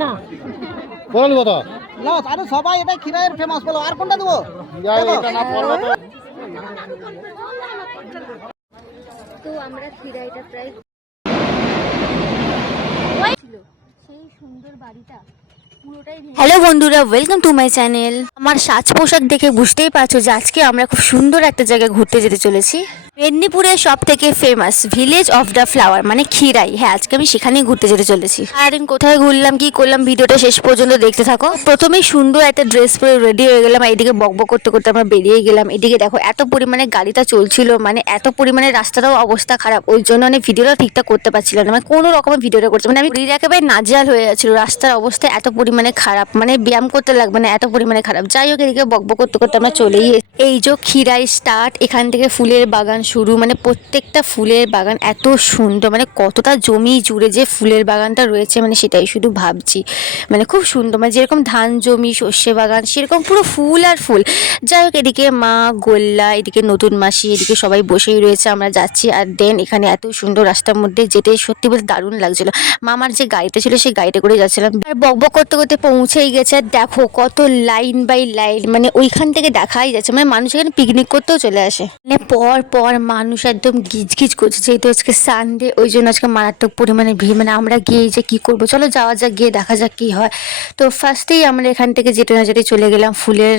না বল কথা না, আরে সবাই এটা খিরাইয়ের ফেমাস বলো, আর কোনটা দেবো? এটা না পড়বে তো। তো আমরা খিরাইটা প্রায় ছিল সেই সুন্দর বাড়িটা পুরোটাই। হ্যালো বন্ধুরা, ওয়েলকাম টু মাই চ্যানেল। আমার সাজ পোশাক দেখে বুঝতেই পারছো যে আজকে আমরা খুব সুন্দর একটা জায়গায় ঘুরতে যেতে চলেছি। মেদিনীপুরের সব থেকে famous village of the flower মানে খিরাই। হ্যাঁ, আজকে আমি সেখানেই ঘুরতে যেতে চলেছি। আর কোথায় ঘুরলাম কি করলাম ভিডিওটা শেষ পর্যন্ত দেখতে থাকো। প্রথমেই সুন্দর একটা ড্রেস পরে রেডি হয়ে গেলাম, এইদিকে বকবক করতে করতে আমরা বেরিয়ে গেলাম। এদিকে দেখো এত পরিমাণে গাড়িটা চলছিল, মানে এত পরিমাণে রাস্তাটাও অবস্থা খারাপ, ওই জন্য আমি ভিডিওটা ঠিকঠাক করতে পারছিলাম না, মানে কোনো রকমের ভিডিওটা করছি মানে আমি একেবারে নাজেহাল হয়ে যাচ্ছিল। রাস্তার অবস্থা এত পরিমাণে খারাপ, মানে ব্যায়াম করতে লাগবে না এত পরিমাণে খারাপ। যাই হোক, এদিকে বকবক করতে করতে আমরা চলেই এই যে খিরাই স্টার্ট, এখান থেকে ফুলের বাগান শুরু, মানে প্রত্যেকটা ফুলের বাগান এত সুন্দর, মানে কতটা জমি জুড়ে যে ফুলের বাগানটা রয়েছে মানে সেটাই শুধু ভাবছি। মানে খুব সুন্দর, মানে যেরকম ধান জমি সর্ষে বাগান সেরকম পুরো ফুল আর ফুল। যাই হোক, এদিকে মা গোল্লা, এদিকে নতুন মাসি, এদিকে সবাই বসেই রয়েছে, আমরা যাচ্ছি। আর দেন এখানে এত সুন্দর রাস্তার মধ্যে যেতে সত্যি বলতে দারুণ লাগছিল। মামার যে গাড়িটা ছিল সেই গাড়িটা করে যাচ্ছিলাম, আর বকবক করতে করতে পৌঁছেই গেছে। আর দেখো কত লাইন বাই লাইন, মানে ওইখান থেকে দেখাই যাচ্ছে, মানে মানুষ এখানে পিকনিক করতেও চলে আসে। মানে পর পর মানুষ একদম গিজগিজ করছে, যেহেতু আজকে সানডে ওই জন্য আজকে মারাত্মক পরিমাণে ভিড়। মানে আমরা গিয়ে যে কি করবো, চলো যাওয়া যাক, গিয়ে দেখা যাক কি হয়। তো ফার্স্টেই আমরা এখান থেকে যেতে না যেতে চলে গেলাম ফুলের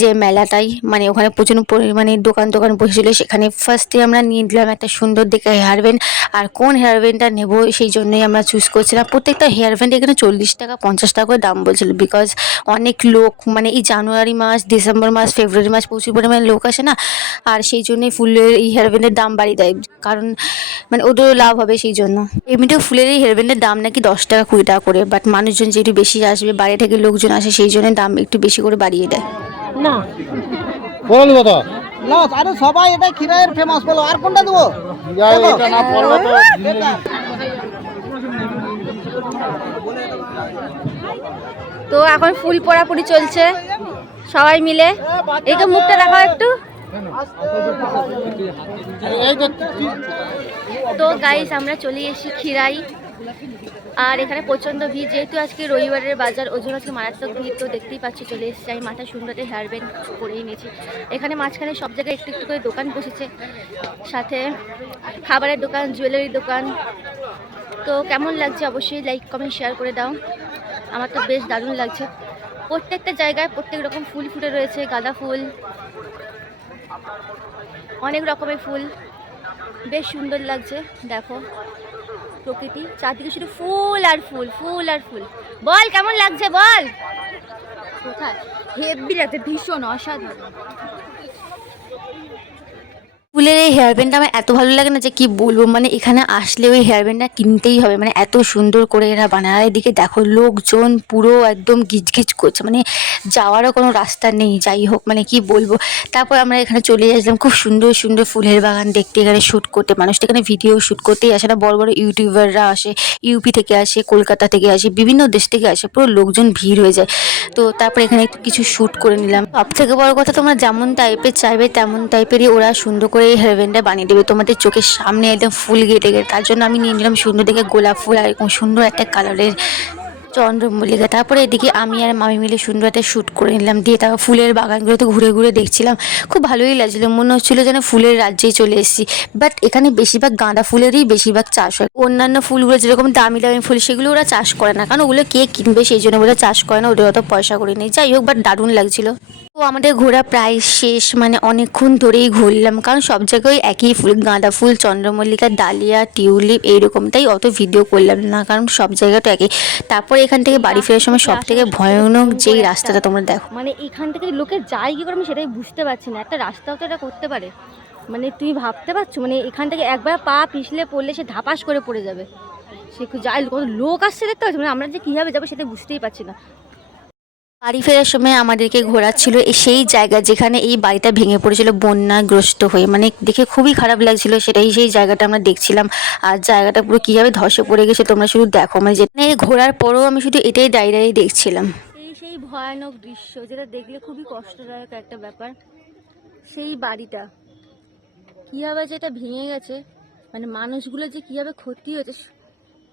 যে মেলাটাই, মানে ওখানে প্রচুর পরিমাণে দোকান বসেছিল। সেখানে ফার্স্টে আমরা নিয়ে নিলাম একটা সুন্দর দেখে হেয়ার ব্যান্ড। আর কোন হেয়ার ব্যান্ডটা নেবো সেই জন্যই আমরা চুজ করছিলাম। প্রত্যেকটা হেয়ার ব্যান্ড এখানে 40 টাকা 50 টাকা করে দাম বলছিল, বিকজ অনেক লোক, মানে এই জানুয়ারি মাস ডিসেম্বর মাস ফেব্রুয়ারি মাস প্রচুর পরিমাণে লোক আসে না, আর সেই জন্যই ফুলের এই হেয়ার ব্যান্ডের দাম বাড়িয়ে দেয়, কারণ মানে ওদেরও লাভ হবে সেই জন্য। এমনিতেও ফুলের এই হেয়ার ব্যান্ডের দাম নাকি 10 টাকা 20 টাকা করে, বাট মানুষজন যেহেতু বেশি আসবে, বাইরে থেকে লোকজন আসে, সেই জন্য দাম একটু বেশি করে বাড়িয়ে দেয়। না বল কথা না, আরে সবাই এটা খিরাইয়ের ফেমাস বলো, আর কোনটা দেবো? এটা না পড়বে তো। তো এখন ফুল পোড়াপুরি চলছে সবাই মিলে। এইকে মুখটা দেখাও একটু। তো গাইস, আমরা চলে এসেছি খিরাই, আর এখানে প্রচণ্ড ভিড়, যেহেতু আজকে রবিবারের বাজার ওই জন্য আজকে মারাত্মক ভিড়। তো দেখতেই পাচ্ছি চলে এসেছি, আমি মাথা সুন্দরতে হেয়ার ব্যান্ড করেই নিয়েছি। এখানে মাঝখানে সব জায়গায় একটু একটু করে দোকান বসেছে, সাথে খাবারের দোকান, জুয়েলারির দোকান। তো কেমন লাগছে অবশ্যই লাইক কমেন্ট শেয়ার করে দাও। আমার তো বেশ দারুণ লাগছে। প্রত্যেকটা জায়গায় প্রত্যেক রকম ফুল ফুটে রয়েছে, গাঁদা ফুল, অনেক রকমের ফুল, বেশ সুন্দর লাগছে। দেখো প্রকৃতি চারদিকে শুধু ফুল আর ফুল, ফুল আর ফুল। বল কেমন লাগছে বল। কোথায় হেভি লাগছে, ভীষণ অসাধারণ। ফুলের এই হেয়ার ব্যান্ডটা আমার এত ভালো লাগে না যে কি বলবো, মানে এখানে আসলে ওই হেয়ার ব্যান্ডটা কিনতেই হবে, মানে এত সুন্দর করে এরা বানায়। আর এদিকে দেখো লোকজন পুরো একদম গিজগিজ করছে, মানে যাওয়ারও কোনো রাস্তা নেই। যাই হোক, মানে কি বলবো। তারপর আমরা এখানে চলে আসলাম খুব সুন্দর সুন্দর ফুলের বাগান দেখতে, এখানে শ্যুট করতে। মানুষ তো এখানে ভিডিও শ্যুট করতেই আসে না, বড় বড় ইউটিউবাররা আসে, ইউপি থেকে আসে, কলকাতা থেকে আসে, বিভিন্ন দেশ থেকে আসে, পুরো লোকজন ভিড় হয়ে যায়। তো তারপর এখানে একটু কিছু শ্যুট করে নিলাম। সব থেকে বড় কথা, তোমরা যেমন টাইপের চাইবে তেমন টাইপেরই ওরা সুন্দর করে এই হেয়ার ব্যান্ডটা বানিয়ে দেবে তোমাদের চোখের সামনে একদম ফুল গেটে গেটে। তার জন্য আমি নিয়ে নিলাম সুন্দর দেখে গোলাপ ফুল আর এরকম সুন্দর একটা কালারের চন্দ্রমল্লিকা। তারপরে এদিকে আমি আর মামি মিলে সুন্দর একটা শ্যুট করে নিলাম, দিয়ে তারপর ফুলের বাগানগুলোতে ঘুরে ঘুরে দেখছিলাম। খুব ভালোই লাগছিলো, মনে হচ্ছিলো যেন ফুলের রাজ্যেই চলে এসেছি। বাট এখানে বেশিরভাগ গাঁদা ফুলেরই বেশিরভাগ চাষ হয়। অন্যান্য ফুলগুলো যেরকম দামি দামি ফুল সেগুলো ওরা চাষ করে না, কারণ ওগুলো কে কিনবে, সেই জন্য ওরা চাষ করে না, ওদের অত পয়সা করে নেই। যাই হোক, বাট দারুণ লাগছিলো। তো আমাদের ঘোরা প্রায় শেষ, মানে অনেকক্ষণ ধরেই ঘুরলাম, কারণ সব জায়গায় একই ফুল, গাঁদা ফুল, চন্দ্রমল্লিকা, ডালিয়া, টিউলিপ এইরকম। তাই অত ভিডিও করলাম না, কারণ সব জায়গাটা একই। তারপরে এখান থেকে বাড়ি ফেরার সময় সব থেকে ভয়ানক যেই রাস্তাটা তোমরা দেখো, মানে এখান থেকে লোকে যায় কি করে আমি সেটাই বুঝতে পারছি না। একটা রাস্তাও তো এটা করতে পারে, মানে তুই ভাবতে পারছো, মানে এখান থেকে একবার পা পিছলে পড়লে সে ধাপাস করে পড়ে যাবে। সে যায়, কত লোক আসছে দেখতে পাচ্ছি, মানে আমরা যে কীভাবে যাবো সেটা বুঝতেই পারছি না। বাড়ি ফেরার সময় আমাদেরকে ঘোরাচ্ছিল সেই জায়গা যেখানে এই বাড়িটা ভেঙে পড়েছিল বন্যাগ্রস্ত হয়ে, মানে দেখে খুবই খারাপ লাগছিল। সেটাই সেই জায়গাটা আমরা দেখছিলাম, আর জায়গাটা পুরো কীভাবে ধসে পড়ে গেছে তোমরা শুধু দেখো। মানে যেখানে ঘোরার পরেও আমি শুধু এটাই দাঁড়িয়ে দাঁড়িয়ে দেখছিলাম। সেই ভয়ানক দৃশ্য যেটা দেখলে খুবই কষ্টদায়ক একটা ব্যাপার। সেই বাড়িটা কীভাবে যেটা ভেঙে গেছে, মানে মানুষগুলো যে কীভাবে ক্ষতি হয়েছে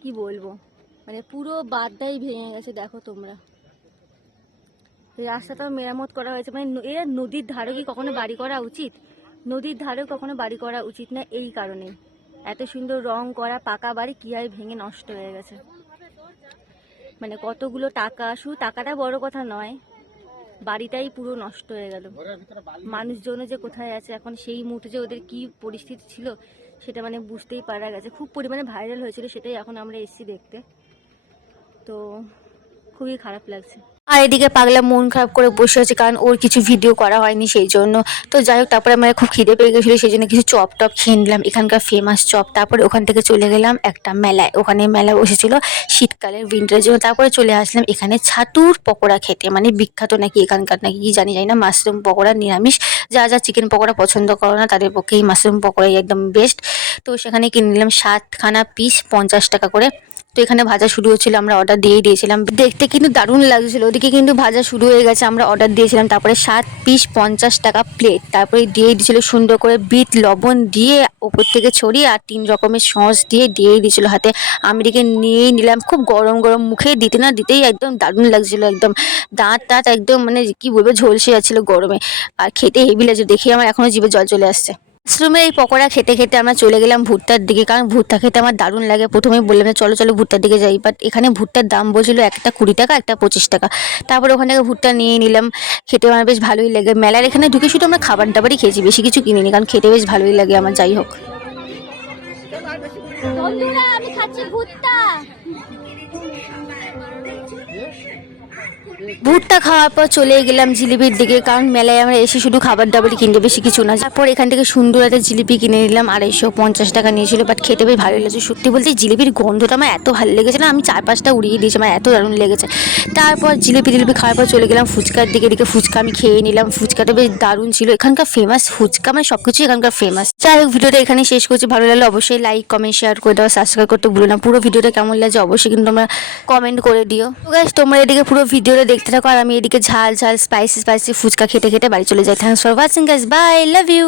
কি বলবো, মানে পুরো বাদটাই ভেঙে গেছে, দেখো তোমরা। রাস্তাটাও মেরামত করা হয়েছে, মানে এরা নদীর ধারে কি কখনো বাড়ি করা উচিত? নদীর ধারেও কখনো বাড়ি করা উচিত না, এই কারণে এত সুন্দর রং করা পাকা বাড়ি কীভাবে ভেঙে নষ্ট হয়ে গেছে। মানে কতগুলো টাকা, শুধু টাকাটা বড় কথা নয়, বাড়িটাই পুরো নষ্ট হয়ে গেল। মানুষজনও যে কোথায় আছে এখন, সেই মুহূর্তে যে ওদের কি পরিস্থিতি ছিল সেটা মানে বুঝতেই পারা গেছে। খুব পরিমাণে ভাইরাল হয়েছিল, সেটাই এখন আমরা এসেছি দেখতে। তো খুবই খারাপ লাগছে। আর এদিকে পাগলা মন খারাপ করে বসে আছে, কারণ ওর কিছু ভিডিও করা হয়নি সেই জন্য। তো যাই হোক, তারপরে আমার খুব খিদে পেয়ে গেছিলো, সেই জন্য কিছু চপ টপ খেয়ে নিলাম, এখানকার ফেমাস চপ। তারপরে ওখান থেকে চলে গেলাম একটা মেলায়, ওখানে মেলা বসেছিল শীতকালের উইন্টারের জন্য। তারপরে চলে আসলাম এখানে ছাতুর পকোড়া খেতে, মানে বিখ্যাত নাকি এখানকার, নাকি কি জানি না, মাশরুম পকোড়া নিরামিষ। যা যা চিকেন পকোড়া পছন্দ করো না তাদের পক্ষে এই মাশরুম পকোড়াই একদম বেস্ট। তো সেখানে কিনে নিলাম 7খানা পিস 50 টাকা করে। তো এখানে ভাজা শুরু হচ্ছিল, আমরা অর্ডার দিয়েছিলাম। দেখতে কিন্তু দারুণ লাগছিল। ওদিকে কিন্তু ভাজা শুরু হয়ে গেছে, আমরা অর্ডার দিয়েছিলাম। তারপরে 7 পিস 50 টাকা প্লেট। তারপরে দিয়ে দিয়েছিল সুন্দর করে বিট লবণ দিয়ে ওপর থেকে ছড়িয়ে, আর 3 রকমের সস দিয়ে দিয়েছিল হাতে। আমি এদিকে নিয়েই নিলাম, খুব গরম গরম, মুখে দিতে না দিতেই একদম দারুণ লাগছিল। একদম দাঁত একদম মানে কি বলবো, ঝলসে যাচ্ছিল গরমে। আর খেতে হেভি লাগছে, দেখে আমার এখনো জিভে জল চলে আসছে। মাশরুমের এই পকোড়া খেতে খেতে আমরা চলে গেলাম ভুট্টার দিকে, কারণ ভুট্টা খেতে আমার দারুণ লাগে। প্রথমেই বললাম যে চলো ভুট্টার দিকে যাই, বাট এখানে ভুট্টার দাম বলছিল একটা 20 টাকা, একটা 25 টাকা। তারপরে ওখান থেকে ভুট্টা নিয়ে নিলাম, খেতে আমার বেশ ভালোই লাগে। মেলার এখানে ঢুকে শুধু আমরা খাবার দাবারই খেয়েছি, বেশি কিছু কিনিনি, কারণ খেতে বেশ ভালোই লাগে আমার। যাই হোক, আমি খাচ্ছি ভুট্টা। ভুট্টা খাওয়ার পর চলে গেলাম জিলিপির দিকে, কারণ মেলায় আমরা এসে শুধু খাবার দাবারই কিনতে, বেশি কিছু না। তারপর এখান থেকে সুন্দর একটা জিলিপি কিনে নিলাম, 250 টাকা নিয়েছিল, বাট খেতে বেশ ভালোই লাগছে। সত্যি বলতে জিলিপির গন্ধটা আমার এত ভালো লেগেছে না, আমি 4-5টা উড়িয়ে দিয়েছি, আমার এত দারুণ লেগেছে। তারপর জিলিপি খাওয়ার পর চলে গেলাম ফুচকার দিকে। এদিকে ফুচকা আমি খেয়ে নিলাম, ফুচকাটা বেশ দারুণ ছিল। এখানকার ফেমাস ফুচকা, মানে সবকিছু এখানকার ফেমাস। যাই হোক, ভিডিওটা এখানে শেষ করছি। ভালো লাগলে অবশ্যই লাইক কমেন্ট শেয়ার করে দাও, সাবস্ক্রাইব করতে ভুলো না। পুরো ভিডিওটা কেমন লাগছে অবশ্যই কিন্তু তোমরা কমেন্ট করে দিও। তো গাইস, তোমরা এদিকে পুরো ভিডিওটা দেখতে থাকো, আর আমি এদিকে ঝাল ঝাল স্পাইসি ফুচকা খেতে খেতে বাড়ি চলে যাই। Thanks for watching guys, bye, love you.